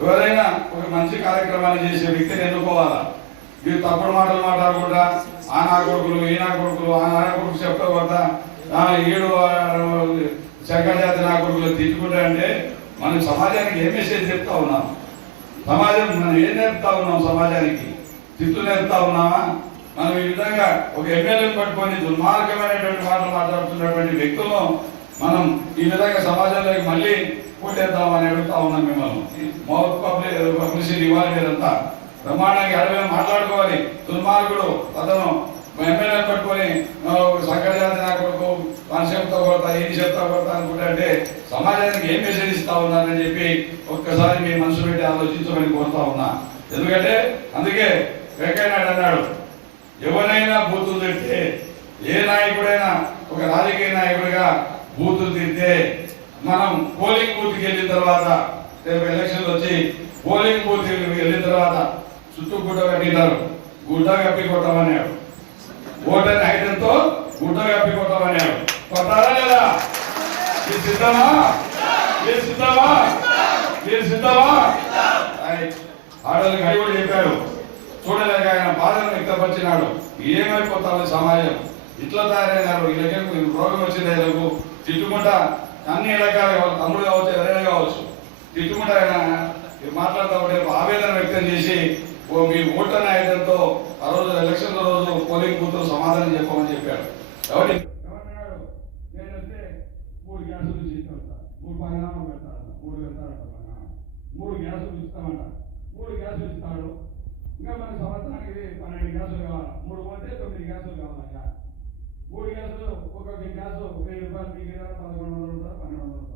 ఎవరైనా ఒక మంచి కార్యక్రమాన్ని చేసే వ్యక్తిని ఎన్నుకోవాలా? మీరు తప్పుడు మాటలు మాట్లాడకుండా ఆ నా కొడుకులు ఈ నా కొడుకులు ఆ నా కొడుకు చెప్పకూడదా ఆ ఏడు శంకరజాతి నా కొడుకులు తిట్టుకుంటా అంటే మనం సమాజానికి ఏ మెసేజ్ చెప్తా ఉన్నాం? సమాజం మనం ఏం నేర్పుతా ఉన్నాం సమాజానికి? తిట్టు నేర్పుతా ఉన్నామా? మనం ఈ విధంగా ఒక ఎమ్మెల్యేని పట్టుకొని దుర్మార్గమైనటువంటి మాటలు మాట్లాడుతున్నటువంటి వ్యక్తులను మనం ఈ విధంగా సమాజంలోకి మళ్ళీ కొట్టేద్దామని అడుగుతా ఉన్నాం మిమ్మల్ని. పబ్లిసిటీ ఇవ్వాలి మీరంతా బ్రహ్మాండంగా అడవి మాట్లాడుకోవాలి. దుర్మార్గుడు అతను ఎమ్మెల్యే పట్టుకొని సంకరజాతి నా కొడుకు మన చెప్తా కొడతా ఏం చెప్తా కొడతా అనుకుంటా సమాజానికి ఏం మెసేజ్ ఇస్తా ఉన్నారని చెప్పి ఒక్కసారి మీ మనసు పెట్టి ఆలోచించమని కోరుతా ఉన్నా. ఎందుకంటే అందుకే వెంకయ్యనాయుడు అన్నాడు ఎవరైనా బూతులు తిడితే ఏ నాయకుడైనా ఒక రాజకీయ నాయకుడిగా బూతులు తిడితే మనం పోలింగ్ బూత్కి వెళ్ళిన తర్వాత రేపు ఎలక్షన్లు వచ్చి పోలింగ్ బూత్ వెళ్ళిన తర్వాత చుట్టూ గుడ్డ కట్టినారు గుడ్డ కప్పి కొట్టమన్నాడు ఓటర్ ఐటెంతో గుడ్డ కప్పి కొట్టమన్నాడు కొట్టారా లేదా? మీరు సిద్ధమా? మీరు సిద్ధమా? మీరు సిద్ధమా? రైట్. ఆడవాళ్ళకి కూడా చెప్పాడు చూడలేక ఆయన బాధను వ్యక్తపరిచినాడు. ఏమైపోతాడు సమాజం? ఇట్లా తయారైనారు. వీళ్ళకి రోగం వచ్చింది. వీళ్ళకు తిట్టుకుంటా అన్ని రకాల తమ్ముడు కావచ్చు ఎవరైనా కావచ్చు. తిట్టుకుంటా ఆయన మాట్లాడుతూ ఉంటే ఆవేదన వ్యక్తం చేసి ఓ మీ ఓటర్ నాయకులతో ఆ రోజు ఎలక్షన్ రోజు పోలింగ్ బూత్ సమాధానం చెప్పమని చెప్పాడు కాబట్టి మూడు గ్యాసులు ఇస్తాను మూడు పరిణామాలు పెడతాడు మూడు పెడతాడంట మూడు గ్యాసులు ఇస్తామంట. మూడు గ్యాసులు ఇస్తాడు ఇంకా మన సంవత్సరానికి పన్నెండు గ్యాసులు కావాలి. మూడు పోతే తొమ్మిది గ్యాసులు కావాలి. మూడు గ్యాసులు ఒక్కొక్క గ్యాసు వెయ్యి రూపాయలు మిగిలిన పదకొండు వందలు పన్నెండు వందలు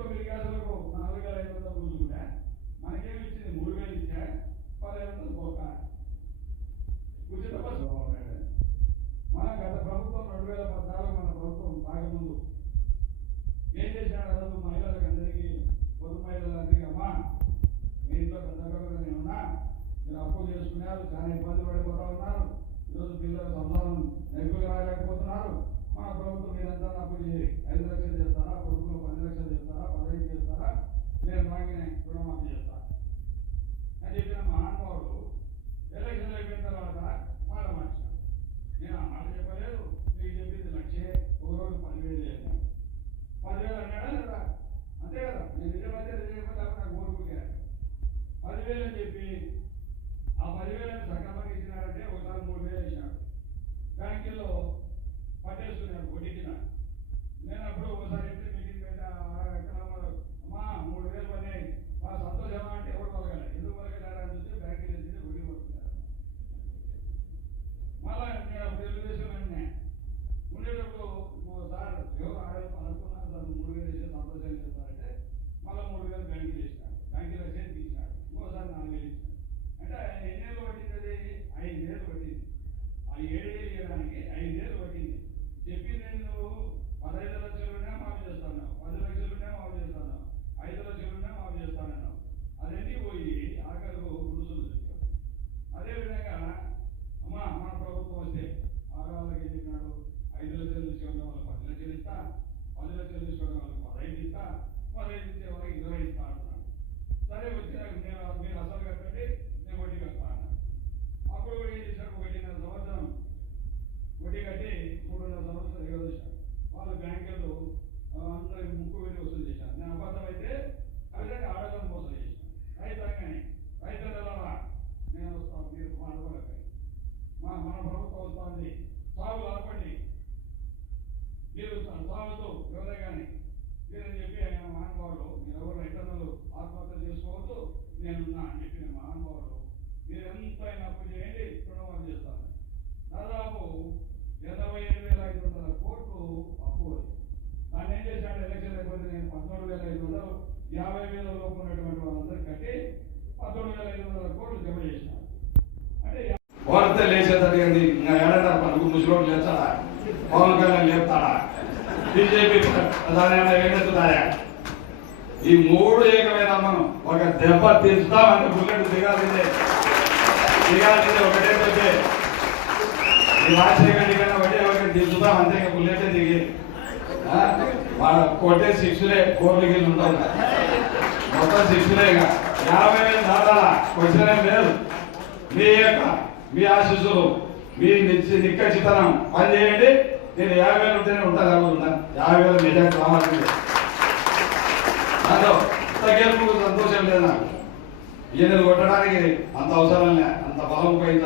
ఇదే తొమ్మిది నాలుగు వేల ఐదు వందలు కూర్చుంటే మనకేమి ఇచ్చింది? మూడు వేలు ఇచ్చా? పదహైదు వందలు పోక ఉచిత బస్సు మన గత ప్రభుత్వం రెండు వేల పద్నాలుగు మన ప్రభుత్వం బాగముందు ఏం చేశాడు? ఆ మహిళలకు అందరికీ పొద్దు మహిళలందరికీ అమ్మా మీ ఇంట్లో పెద్దగా నేనున్నా మీరు అప్పులు చేసుకున్నారు చాలా ఇబ్బంది పడిపోతా ఉన్నారు. ఈరోజు పిల్లలు సంతానం నెగ్గులు రాయలేకపోతున్నారు మన ప్రభుత్వం మీరంతా అప్పులు చేయి ఐదు లక్షలు చేస్తారా? కొడుకులు పది లక్షలు చేస్తారా? పదహైదు చేస్తారా నేను రాగానే రుణమాఫీ చేస్తా అని చెప్పిన మహానుభావుడు ఎలక్షన్ అయిపోయిన తర్వాత మాట మార్చాడు నేను ఆ మాట చెప్పలేదు మీకు చెప్పింది లక్షే ఒక రోజు పదివేలు చేశాను పదివేలు అన్నాడా లేదా అంతే కదా నేను నిజమైతే నిజమైతే నాకు కోరుకుంటే పదివేలు అని చెప్పి ఆ పదివేలను సక్రమంగా ఇచ్చినారంటే ఒకసారి మూడు వేలు ఇచ్చినాడు బ్యాంకుల్లో పట్టేసుకున్నాడు వడ్డీకిన నేను అప్పుడు ఒకసారి ఇంటి మీటింగ్ పెట్టి ఎక్కడ అమ్మా మూడు వేలు పడినాయి మా సంతోషమా అంటే ఎవరు పలకాలి ఎందుకు పలకలేరా అని చూస్తే బ్యాంకులు వెళ్తే వడ్డీ పడుతున్నారు మళ్ళా నేను అప్పుడు తెలుగుదేశం వెంటనే ఉండేటప్పుడు ఓ సార్ ఎవరు ఆడలు అనుకున్నారు సార్ మూడు వేలు వేసి సంతోషం చేస్తారంటే మళ్ళీ మూడు వేలు బ్యాంకులు వేసినాడు బ్యాంకులో వేసి తీసినాడు ఇంకోసారి నాలుగు వేలు ఇచ్చినాడు అంటే ఆయన ఎన్నేళ్ళు పట్టింది అది ఐదు వేలు పట్టింది ఆ ఏడు వేలు ఇవ్వడానికి ఐదు వేలు పట్టింది చెప్పి నేను పదహైదు లక్షలునే మాఫీ చేస్తాను పది లక్షలునే మాఫీ చేస్తాను ఐదు లక్షలునే మాఫీ చేస్తానన్నావు అదన్నీ పోయి ఆఖరు గుడుసులు చెప్పావు అదేవిధంగా అమ్మా మన ప్రభుత్వం వస్తే ఆడవాళ్ళకి ఏం చెప్పినాడు ఐదు లక్షలు తీసుకునే వాళ్ళకి పది లక్షలు ఇస్తా పది లక్షలు తీసుకునే వాళ్ళకి పదహైదు ఇస్తా పదహైదు ఇచ్చే వాళ్ళకి ఇరవై ఇస్తా అంటున్నాడు సరే వచ్చినాక నేను మీరు అసలు కట్టండి నేను వడ్డీ కడతా అన్నా అప్పుడు కూడా ఏం చేశాడు ఒకటిన్నర సంవత్సరం వడ్డీ కట్టి మూడున్నర సంవత్సరం ఎగదోశాడు వాళ్ళు బ్యాంకులు అందరికి ముక్కు వెళ్ళి వసూలు చేశారు నేను అబద్ధం అయితే అదే ఆడలను మోసం చేశాను రైతాంగానే రైతులు ఎలా నేను వస్తాను మీరు మాట్లాడకండి మా మన ప్రభుత్వం వస్తుంది సాగు ఆపండి. మీరు సాగుతూ ఎవరే కానీ మీరని చెప్పి ఆయన మహానుభావులు మీరు ఎవరు ఇతరులు ఆత్మహత్య చేసుకోవద్దు నేనున్నా అని చెప్పిన మహానుభావులు మీరు ఆయన అప్పు చేయండి రుణమాఫీ చేస్తాను దాదాపు ఎనభై ఏడు వేల ఐదు వందల కోట్లు అప్పు దాన్ని ఏం చేశాడు? ఎలక్షన్ లేకపోతే నేను పద్నాలుగు వేల ఐదు వందలు యాభై వేల లోపు ఉన్నటువంటి వాళ్ళందరూ కట్టి పదకొండు వేల ఐదు వందల కోట్లు జమ చేశాను. అంటే వార్త లేచేది ఇంకా ఏడన్నా పలుకు ముసుగు లేస్తాడా? పవన్ కళ్యాణ్ లేపుతాడా? బీజేపీ దాని ఏమెత్తుతారా ఈ మూడు ఏకమైన మనం ఒక దెబ్బ తీస్తామంటే బుల్లెట్ దిగాల్సిందే. దిగాల్సిందే ఒకటే దెబ్బే. ఈ రాజశేఖర కన్నా ఒకటే ఒకటి దిగుతాం అంతే ఇంకా బుల్లెట్ దిగి. వాళ్ళ కొట్టే శిక్షలే కోర్టుకి గిల్లు ఉంటాయి. మొత్తం శిక్షలే ఇక. యాభై వేలు దాదాపు క్వశ్చన్ ఏం లేదు. మీ యొక్క మీ ఆశీస్సులు మీ నిశ్చి నిక్కచ్చితనం. పని చేయండి. నేను యాభై వేలు ఉంటేనే ఉంటా కలుగుతున్నా యాభై వేలు మెజార్టీ రావాల్సిందే నాతో తగ్గేందుకు సంతోషం లేదు? నాకు ఈయన కొట్టడానికి అంత అవసరం లే. అంత బలం పోయింది